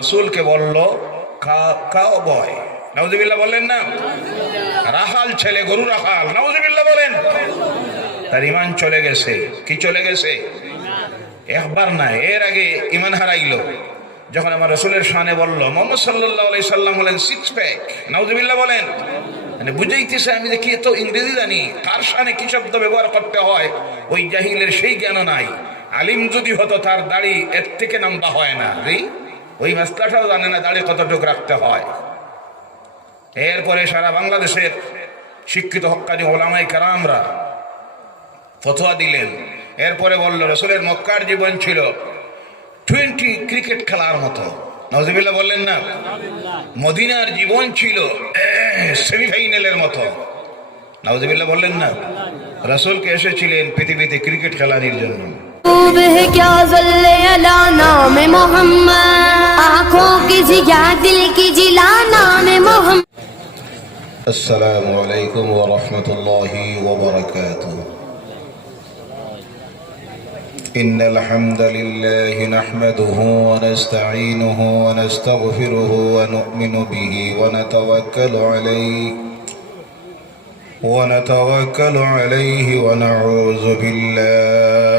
রসুলকে বলল কাও বয়। নাউজুবিল্লাহ বললেন না। রাহাল ছেলে, গরু রাহাল। নাউজুবিল্লাহ বলেন। তার ইমান চলে গেছে। কি চলে গেছে? একবার না, এর আগে ইমান হারাইলো। যখন আমার রসুলের শানে বলল, মোহাম্মদ সাল্লাহ সাল্লাম বলেন সিক্স প্যাক নাউজুবিল্লাহ বলেন মানে বুঝাইতেছে আমি দেখি এত ইংরেজি জানি কার শানে কি শব্দ ব্যবহার করতে হয়? ওই জাহিলের সেই জ্ঞান নাই। আলিম যদি হতো তার দাড়ি এর থেকে নাম্বা হয় না। রে ওই মাস্টারটাও জানে না দাড়ি কতটুকু রাখতে হয়। এরপরে সারা বাংলাদেশের শিক্ষিত হক্কানি ওলামাই কারামরা ফতোয়া দিলেন। এরপরে বলল, রসুলের মক্কার জীবন ছিল টোয়েন্টি ক্রিকেট খেলার মতো। নজবিল্লা বললেন, না, মদিনার জীবন ছিল সেমিফাইনালের মতো। নজবিল্লা বললেন, না, রসুলকে এসেছিলেন পৃথিবীতে ক্রিকেট খেলানির জন্য। खूब है क्या जल्ले अला नाम मोहम्मद आंखों की जिया दिल की जिला नाम मोहम्मद السلام عليكم ورحمة الله وبركاته إن الحمد لله نحمده ونستعينه ونستغفره ونؤمن به ونتوكل عليه ونتوكل عليه ونعوذ بالله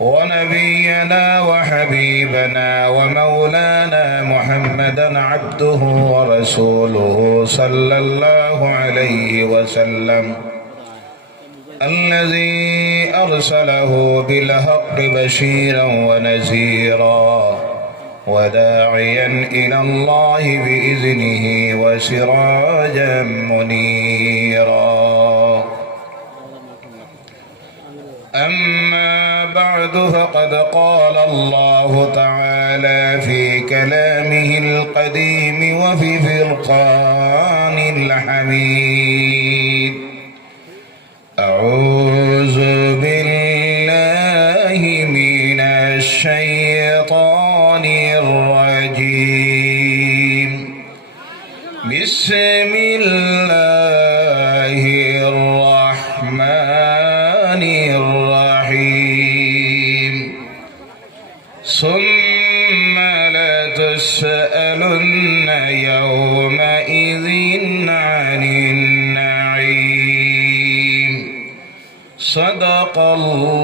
ونبينا وحبيبنا ومولانا محمدا عبده ورسوله صلى الله عليه وسلم. الذي أرسله بالحق بشيرا ونذيرا وداعيا إلى الله بإذنه وسراجا منيرا. أما بعد فقد قال الله تعالى في كلامه القديم وفي فرقان الحميد. لتسألن يومئذ عن النعيم. صدق الله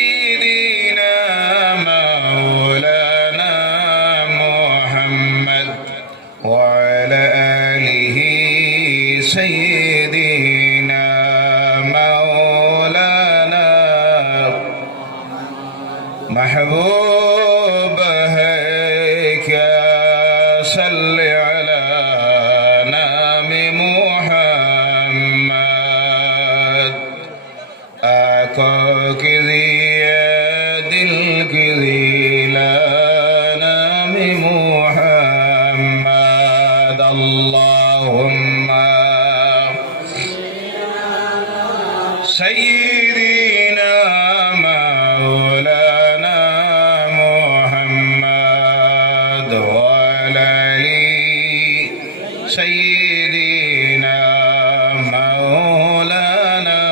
Mahabooba. سيدنا مولانا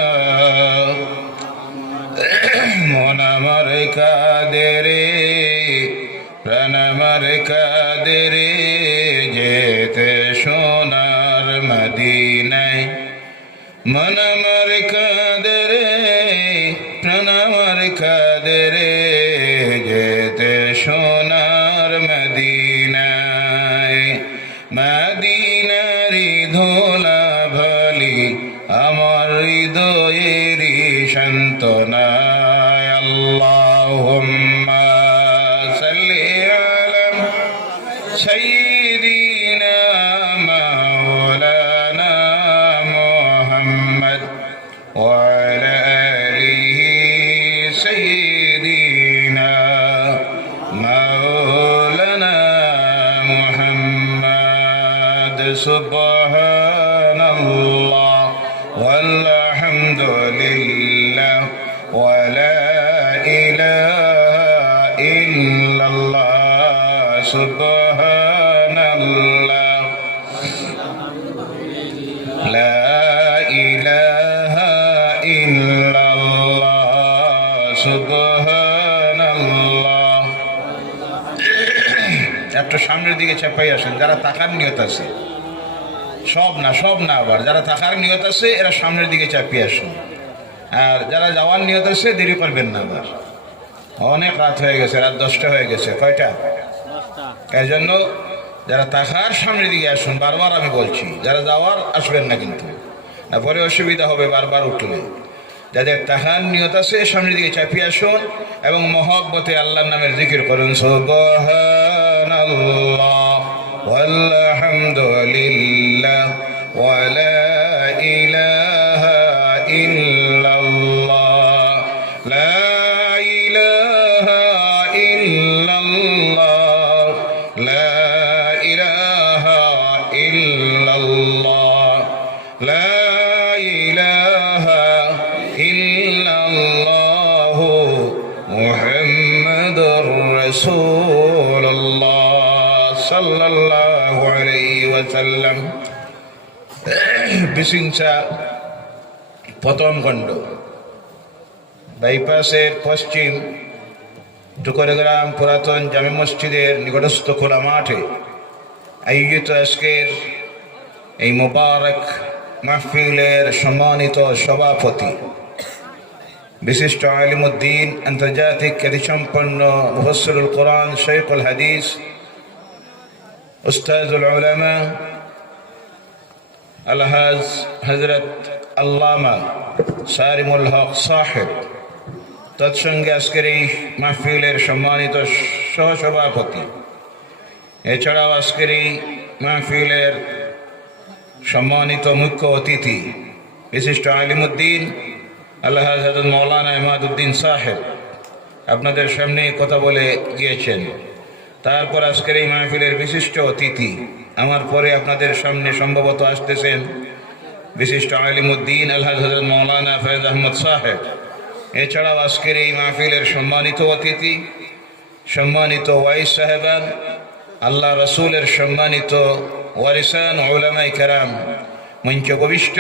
মন আমার কাদের প্রাণমার কাদেরে আমার হৃদয়েরই ইল্লাল্লাহ, সুবহানাল্লাহ। লা ইলাহা ইল্লাল্লাহ, সুবহানাল্লাহ। একটু সামনের দিকে চাপাই আসেন, যারা থাকার নিয়ত আছে। সব না সব না আবার। যারা থাকার নিয়ত আছে, এরা সামনের দিকে চাপিয়ে আসুন। আর যারা যাওয়ার নিয়ত আছে, দেরি করবেন না আবার। অনেক রাত হয়ে গেছে রাত দশটা হয়ে গেছে। কয়টা? এই জন্য যারা তাকার সামনের দিকে আসুন বারবার আমি বলছি যারা যাওয়ার আসবেন না কিন্তু। না পরে অসুবিধা হবে বারবার উঠলে যাদের তাহার নিয়ত আছে সামনের দিকে চাপিয়ে আসুন এবং মহব্বতে আল্লাহর নামের জিকির করুন। সুবহানাল্লাহ আল্লাহ হামদুলিল্লাহ ওয়ালা ইলাহা رسول الله صلى الله عليه وسلم বিশিংসা প্রথম খণ্ড বাইপাসের পশ্চিম টুকরগ্রাম পুরাতন জামে মসজিদের নিকটস্থ খোলা মাঠে আয়োজিত আজকের এই মোবারক মাহফিলের সম্মানিত সভাপতি বিশিষ্ট আলিমুদ্দিন আন্তর্জাতিক খ্যাতিসম্পন্ন মুফসরুল কোরআন শৈকুল হাদিস উস্তাজুল উলামা, আলহাজ হজরত আল্লামা সারিমুল হক সাহেব। তৎসঙ্গে আজকের এই মাহফিলের সম্মানিত সহসভাপতি। এছাড়াও আজকের এই মাহফিলের সম্মানিত মুখ্য অতিথি বিশিষ্ট আলিমুদ্দিন আল্লাহ হজরত মৌলানা ইমাদুদ্দিন সাহেব আপনাদের সামনে কথা বলে গিয়েছেন। তারপর আজকের এই মাহফিলের বিশিষ্ট অতিথি আমার পরে আপনাদের সামনে সম্ভবত আসতেছেন বিশিষ্ট আলিমুদ্দিন আল্লাহ হজরত মৌলানা ফৈজ আহমদ সাহেব। এছাড়াও আজকের এই মাহফিলের সম্মানিত অতিথি, সম্মানিত ওয়াইস সাহেবান, আল্লাহ রসুলের সম্মানিত ওয়ারিসান ওলামাই কারাম মঞ্চ গবিষ্ঠ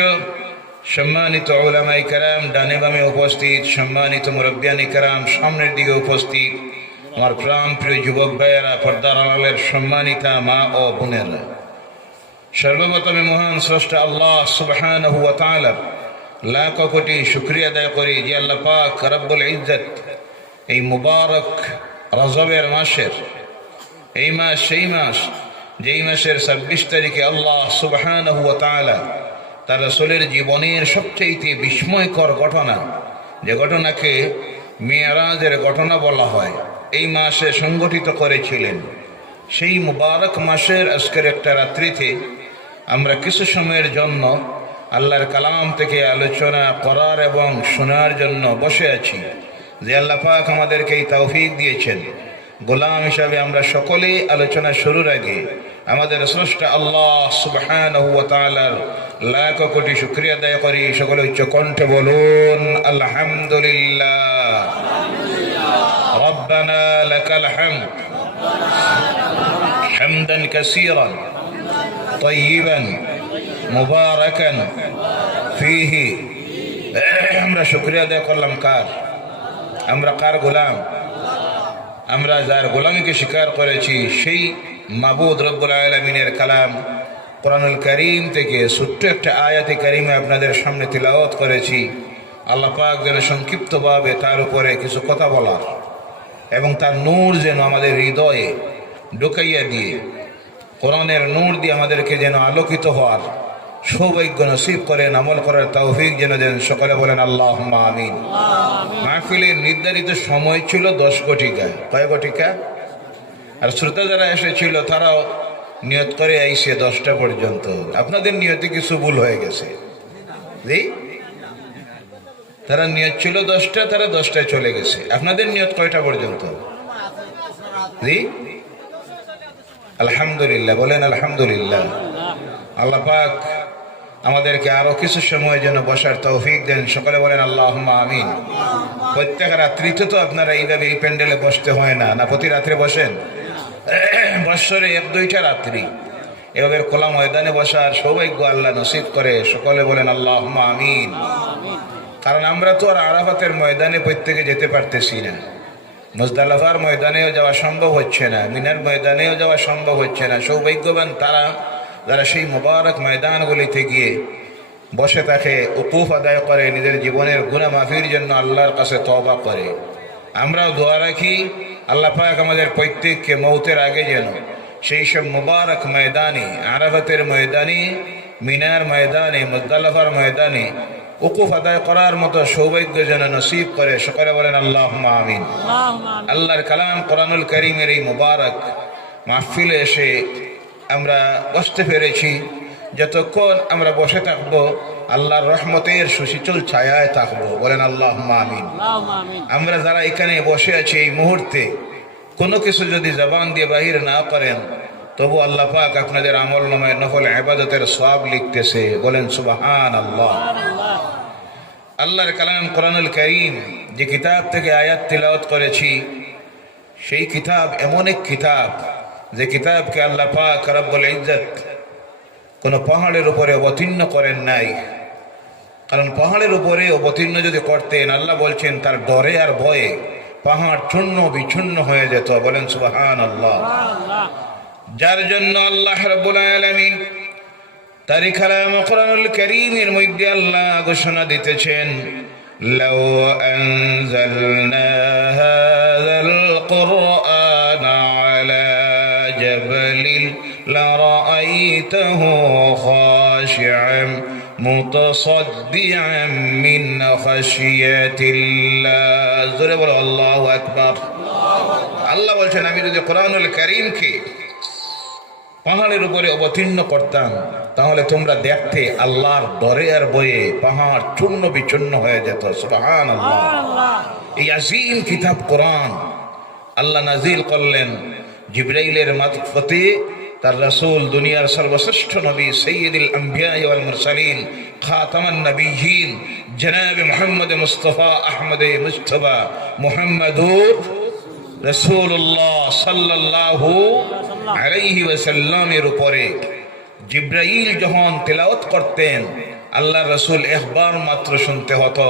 সম্মানিত ওলামাই কারাম, ডানে বামে উপস্থিত। সম্মানিত মুরব্বিয়ানি কারাম, সামনের দিকে উপস্থিত। আমার প্রাণ প্রিয় যুবক ভাইয়েরা, পর্দার আড়ালের সম্মানিতা মা ও বোনেরা। সর্বপ্রথমে মহান স্রষ্টা আল্লাহ সুবহান লাখ কোটি শুক্রিয়া আদায় করি যে আল্লাহ পাক রব্বুল ইজ্জত এই মুবারক রজবের মাসের, এই মাস, সেই মাস, যেই মাসের ছাব্বিশ তারিখে আল্লাহ সুবহান হুয়া তাআলা তার রসুলের জীবনের সবচেয়ে বিস্ময়কর ঘটনা। যে ঘটনাকে মেয়ারাজের ঘটনা বলা হয়, এই মাসে সংগঠিত করেছিলেন। সেই মুবারক মাসের আজকের একটা রাত্রিতে আমরা কিছু সময়ের জন্য আল্লাহর কালাম থেকে আলোচনা করার এবং শোনার জন্য বসে আছি। যে আল্লাহ পাক আমাদেরকে এই তৌফিক দিয়েছেন। গোলাম হিসাবে আমরা সকলেই আলোচনা শুরুর আগে আমাদের স্রষ্টা আল্লাহ সুবহানাহু ওয়া তাআলার লাখ কোটি শুকরিয়া আদায় করি সকলে উচ্চ কণ্ঠে বলুন আলহামদুলিল্লাহ ربنا لك الحمد حمدا كثيرا طيبا মুবারাকান ফিহি আমরা শুক্রিয়া আদায় করলাম কার আমরা কার গোলাম আমরা যার গোলামীকে স্বীকার করেছি, সেই মাবুদ রব্বুল আলমিনের কালাম কোরআনুল করিম থেকে ছোট্ট একটা আয়াতে কারিমে আপনাদের সামনে তিলাওয়াত করেছি। আল্লাহ পাক যেন সংক্ষিপ্তভাবে তার উপরে কিছু কথা বলার এবং তার নূর যেন আমাদের হৃদয়ে ঢুকাইয়া দিয়ে, কোরআনের নূর দিয়ে আমাদেরকে যেন আলোকিত হওয়ার সৌভাগ্য নসিব করেন আমল করার তৌফিক যেন দেন। সকলে বলেন আল্লাহ আমিন। মাহফিলের নির্ধারিত সময় ছিল দশ ঘটিকা। কয় ঘটিকা? আর শ্রোতা যারা এসেছিল তারাও নিয়ত করে আইসে দশটা পর্যন্ত। আপনাদের নিয়তে কিছু ভুল হয়ে গেছে। জি? তারা নিয়ত ছিল দশটা তারা দশটায় চলে গেছে। আপনাদের নিয়ত কয়টা পর্যন্ত? জি? আলহামদুলিল্লাহ বলেন আলহামদুলিল্লাহ। আল্লাহ পাক আমাদেরকে আরও কিছু সময় যেন বসার তৌফিক দেন। সকলে বলেন আল্লাহ আমিন। প্রত্যেক রাত্রিতে তো আপনারা এইভাবে এই প্যান্ডেলে বসতে হয় না। না, প্রতি রাত্রে বসেন। বৎসরে এক, দুইটা রাত্রি। এভাবে খোলা ময়দানে বসার সৌভাগ্য আল্লাহ নসিব করে। সকলে বলেন আল্লাহ আমিন। কারণ আমরা তো আর আরাফাতের ময়দানে প্রত্যেকে যেতে পারতেছি না। মুজদালাফার ময়দানেও যাওয়া সম্ভব হচ্ছে না। মিনার ময়দানেও যাওয়া সম্ভব হচ্ছে না। সৌভাগ্যবান তারা যারা সেই মোবারক ময়দানগুলিতে গিয়ে বসে থাকে উকুফ আদায় করে নিজের জীবনের গুণা মাফির জন্য আল্লাহর কাছে তবা করে। আমরাও দোয়া রাখি আল্লাহ পাক আমাদের প্রত্যেককে মৌতের আগে যেন সেই সব মুবারক ময়দানে আরাফাতের ময়দানে মিনার ময়দানে মুজদালাফার ময়দানে উকুফ আদায় করার মতো সৌভাগ্য যেন নসিব করে সকলে বলেন আল্লাহ আমিন। আল্লাহর কালাম কোরআনুল করিমের এই মুবারক মাহফিলে এসে আমরা বসতে পেরেছি। যতক্ষণ আমরা বসে থাকব আল্লাহর রহমতের সুশীতল ছায়ায় থাকব। বলেন আল্লাহ আমিন। আমরা যারা এখানে বসে আছি এই মুহূর্তে কোনো কিছু যদি জবান দিয়ে বাহির না করেন তবু আল্লাহ পাক আপনাদের আমল নামায় নফল আবাদতের সব লিখতেছে। বলেন সুবাহান আল্লাহ আল্লাহর কালাম কোরআনুল করিম যে কিতাব থেকে আয়াত তিলাওয়াত করেছি সেই কিতাব এমন এক কিতাব যে কিতাবকে আল্লাহ পাক রব্বুল ইজ্জত কোনো পাহাড়ের উপরে অবতীর্ণ করেন নাই কারণ পাহাড়ের উপরে অবতীর্ণ যদি করতেন আল্লাহ বলছেন তার ডরে আর ভয়ে পাহাড় চূর্ণ বিচ্ছুন্ন হয়ে যেত বলেন সুবাহান আল্লাহ যার জন্য আল্লাহ রব্বুল আলামিন তারই কালাম কোরআনুল কারীমের মধ্যে আল্লাহ ঘোষণা দিতেছেন لو أنزلنا هذا القرآن لرأيته خاشعا متصدعا من خشية الله জোরে বলো আল্লাহু আকবার আল্লাহ বলছেন আমি যদি কোরআনুল কারীমকে পাহাড়ের উপরে অবতীর্ণ করতাম তাহলে তোমরা দেখতে আল্লাহর ডরে আর বয়ে পাহাড় চূর্ণ বিচূর্ণ হয়ে যেত সুবাহান আল্লাহ এই আজিম কিতাব কোরআন আল্লাহ নাজিল করলেন জিব্রাইলের মাতফতে তার রাসূল, দুনিয়ার সর্বশ্রেষ্ঠ নবী সৈয়দুল আম্বিয়া ওয়াল মুরসালিন, খাতামান নবীয়িন জনাব মুহাম্মদ মুস্তাফা আহমদ মুস্তফা মুহাম্মদুর রসুল্লাহ সাল্লাল্লাহু আলাইহি ওয়াসাল্লামের উপরে। জিব্রাইল যখন তেলাওয়াত করতেন আল্লাহ রসুল একবার মাত্র শুনতে হতো,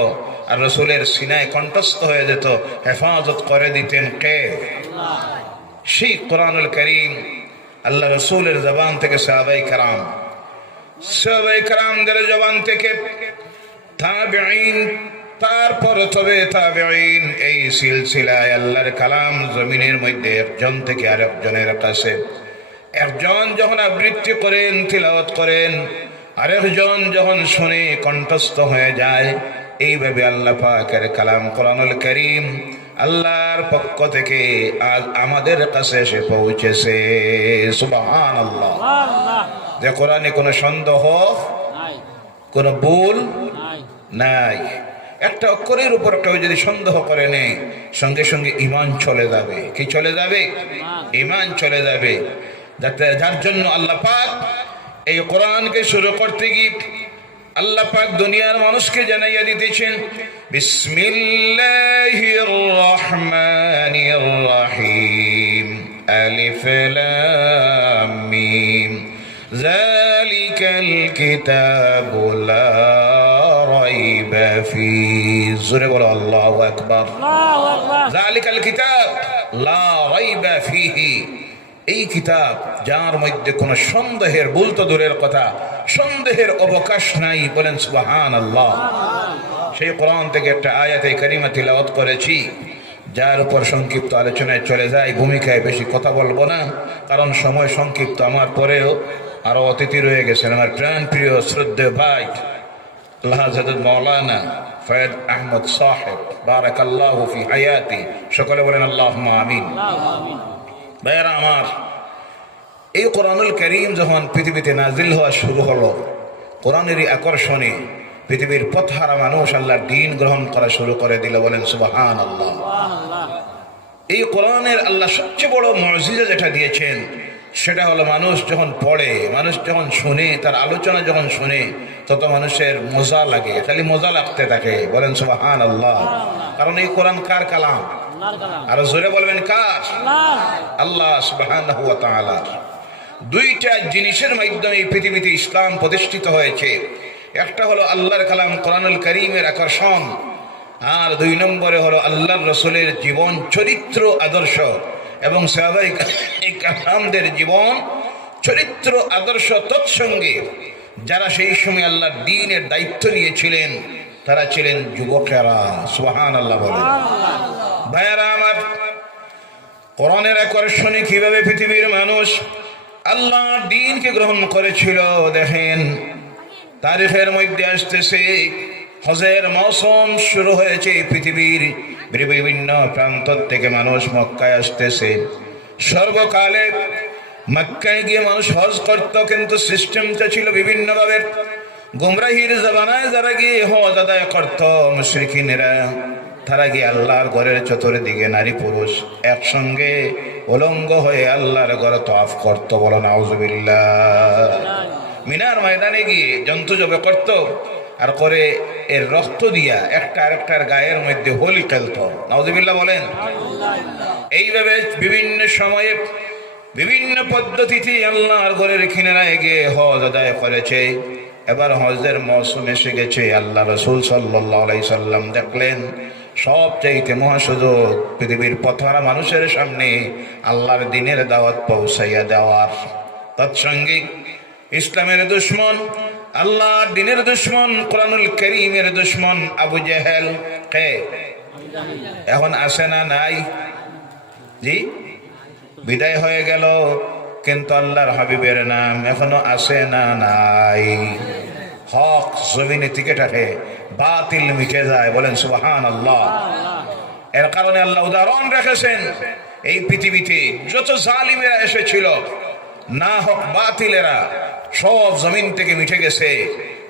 আর রসুলের সিনায় কণ্ঠস্থ হয়ে যেত, হেফাজত করে দিতেন কে? সেই কোরআনুল করিম আল্লাহ রসুলের জবান থেকে সাহাবাই কারাম। সাহাবাই কারামদের জবান থেকে তাবেঈন, তারপর তবে তাবেঈন এই সিলসিলায় আল্লাহর কালাম জমিনের মধ্যে একজন থেকে আরেকজনের কাছে একজন যখন আবৃত্তি করেন, তিলাওয়াত করেন, আরেকজন যখন শুনে কণ্ঠস্থ হয়ে যায়, এইভাবে আল্লাহ পাকের কালাম কোরআনুল করিম আল্লাহর পক্ষ থেকে আজ আমাদের কাছে এসে পৌঁছেছে। সুবাহান আল্লাহ যে কোরআনে কোনো সন্দেহ কোনো ভুল নাই। একটা অক্ষরের উপর কেউ যদি সন্দেহ করে নেই সঙ্গে সঙ্গে ইমান চলে যাবে। কি চলে যাবে? ইমান চলে যাবে। যাতে যার জন্য আল্লাহ পাক এই কোরআনকে শুরু করতে গিয়ে আল্লাপাক দুনিয়ার মানুষকে জানাইয়া দিতেছেন মিম জালিকাল ফি। জোরে জালিকাল কিতাব লা ফিহি। এই কিতাব যার মধ্যে কোনো সন্দেহের ভুল তো দূরের কথা সন্দেহের অবকাশ নাই বলেন সুবাহান আল্লাহ সেই কোরআন থেকে একটা আয়াতে কারিমা তিলাওয়াত করেছি, যার উপর সংক্ষিপ্ত আলোচনায় চলে যায়, ভূমিকায় বেশি কথা বলব না, কারণ সময় সংক্ষিপ্ত আমার পরেও আরও অতিথি রয়ে গেছেন আমার প্রাণ প্রিয় শ্রদ্ধেয় ভাই, আল্লাহ মৌলানা ফয়েদ আহমদ সাহেব বারাক আল্লাহ হায়াতি। সকলে বলেন আল্লাহ আমিন। আমার এই কোরআনুল করিম যখন পৃথিবীতে নাজিল হওয়া শুরু হলো কোরআনেরই আকর্ষণে পৃথিবীর পথহারা মানুষ আল্লাহ দিন গ্রহণ করা শুরু করে দিল বলেন সুবাহান আল্লাহ এই কোরআনের আল্লাহ সবচেয়ে বড় মসজিদে যেটা দিয়েছেন সেটা হলো মানুষ যখন পড়ে মানুষ যখন শুনে তার আলোচনা যখন শুনে তত মানুষের মজা লাগে খালি মজা লাগতে থাকে বলেন সুবাহান আল্লাহ কারণ এই কোরআন কার কালাম? আর জোরে বলবেন কার? আল্লাহ তাআলা। দুইটা জিনিসের মাধ্যমে এই পৃথিবীতে ইসলাম প্রতিষ্ঠিত হয়েছে। একটা হলো আল্লাহর কালাম কোরআনুল করিমের আকর্ষণ আর দুই নম্বরে হলো আল্লাহর রসুলের জীবন চরিত্র আদর্শ এবং সাহাবাই কালামদের জীবন চরিত্র আদর্শ তৎসঙ্গে। যারা সেই সময় আল্লাহর দিনের দায়িত্ব নিয়েছিলেন তারা ছিলেন যুবকেরা। সুহান আল্লাহ বলেন ভাইয়ারা আমার কোরআনের আকর্ষণে কীভাবে পৃথিবীর মানুষ আল্লাহ দিনকে গ্রহণ করেছিল, দেখেন। তারিখের মধ্যে আসতেছে, হজের মৌসুম শুরু হয়েছে পৃথিবীর। বিভিন্ন প্রান্ত থেকে মানুষ মক্কায় আসতেছে। সর্বকালে মক্কায় গিয়ে মানুষ হজ করত, কিন্তু সিস্টেমটা ছিল বিভিন্নভাবে। গুমরাহির জবানায় যারা গিয়ে হজ আদায় করত, মুশরিকিনেরা, তারা গিয়ে আল্লাহর ঘরের চতুর্দিকে নারী পুরুষ একসঙ্গে উলঙ্গ হয়ে আল্লাহর ঘরে তফ করতো বলো, নাউজুবিল্লাহ। মিনার ময়দানে গিয়ে জন্তু জবে করত আর করে এর রক্ত দিয়া একটা আরেকটার গায়ের মধ্যে হোলি খেলত। নাউজুবিল্লাহ বলেন। এইভাবে বিভিন্ন সময়ে বিভিন্ন পদ্ধতিতে আল্লাহর ঘরের কিনারায় গিয়ে হজ আদায় করেছে। এবার হজের মৌসুম এসে গেছে। আল্লাহ রসুল সাল্লাহ সাল্লাম দেখলেন সব চাইতে মহাসুযোগ পৃথিবীর পথহারা মানুষের সামনে আল্লাহর দিনের দাওয়াত পৌঁছাইয়া দেওয়ার। তৎসঙ্গে, ইসলামের দুশ্মন, আল্লাহর দিনের দুশ্মন, কোরআনুল করিমের দুশ্মন আবু জেহেল কে? এখন আসে না নাই? জি? বিদায় হয়ে গেল, কিন্তু আল্লাহর হাবিবের নাম এখনও আসে না নাই। হক জমিনে টিকে থাকে, বাতিল মিটে যায়, বলেন সুবাহান আল্লাহ এর কারণে আল্লাহ উদাহরণ রেখেছেন, এই পৃথিবীতে যত জালিমেরা এসেছিল, না হক বাতিলেরা, সব জমিন থেকে মিঠে গেছে।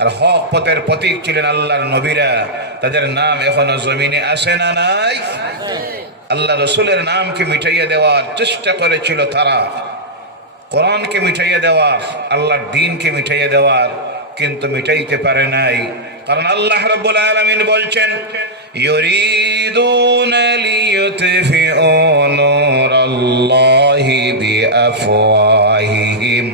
আর হক পথের প্রতীক ছিলেন আল্লাহর নবীরা, তাদের নাম এখনও জমিনে আসে না নাই? আল্লাহ রসুলের নামকে মিটাইয়া দেওয়ার চেষ্টা করেছিল তারা। কোরআনকে মিটাইয়া দেওয়ার, আল্লাহর দিনকে মিটাইয়া দেওয়ার কিন্তু মিটাইতে পারে নাই কারণ আল্লাহ রব্বুল আলামিন বলছেন يريدون ليطفئوا نور الله بأفواههم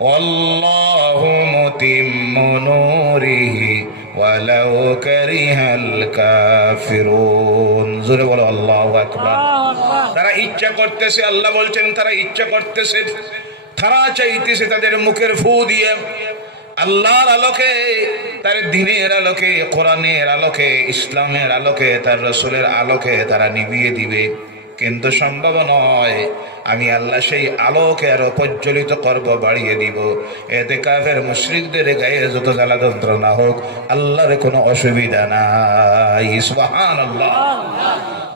والله متم نوره ولو كره الكافرون জোরে বলো আল্লাহু আকবার তারা ইচ্ছা করতেছে আল্লাহ বলছেন তারা ইচ্ছা করতেছে তারা চাইতেছে তাদের মুখের ফু দিয়ে আল্লাহর আলোকে, তার দিনের আলোকে, কোরআনের আলোকে, ইসলামের আলোকে, তার রসুলের আলোকে তারা নিভিয়ে দিবে। কিন্তু সম্ভব নয়, আমি আল্লাহ সেই আলোকে আরও প্রজ্বলিত করব, বাড়িয়ে দিব। এতে কাফের মুশরিকদের গায়ে যত জ্বালা যন্ত্রণা হোক, আল্লাহর কোনো অসুবিধা নাই। সুবহানাল্লাহ।